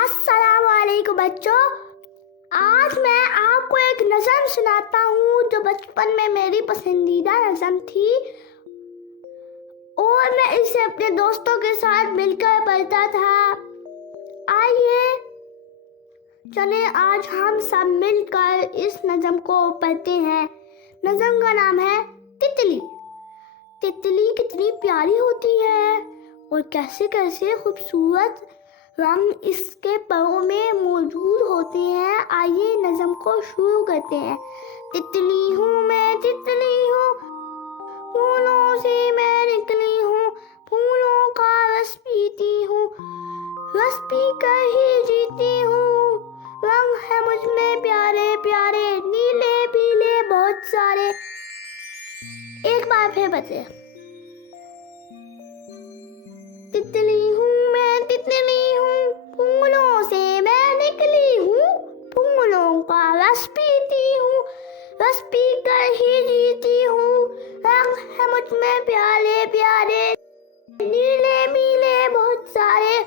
अस्सलाम वालेकुम बच्चों। आज मैं आपको एक नज़म सुनाता हूँ जो बचपन में मेरी पसंदीदा नज़म थी और मैं इसे अपने दोस्तों के साथ मिलकर पढ़ता था। आइए चले आज हम सब मिलकर इस नज़म को पढ़ते हैं। नज़म का नाम है तितली। तितली कितनी प्यारी होती है और कैसे कैसे खूबसूरत रंग इसके परों में मौजूद होते हैं। आइए नज़म को शुरू करते हैं। तितली हूँ मैं, तितली हूँ, फूलों से मैं निकली हूँ, फूलों का रस पीती हूँ, रस पी कर ही जीती हूँ। रंग है मुझ में प्यारे प्यारे, नीले पीले बहुत सारे। एक बार फिर बचे। तितली हूँ मैं, तितली हूँ, फूलों से मैं निकली हूँ, फूलों का रस पीती हूँ, रस पी कर ही जीती हूँ। रंग है मुझ में प्यारे प्यारे, नीले नीले बहुत सारे।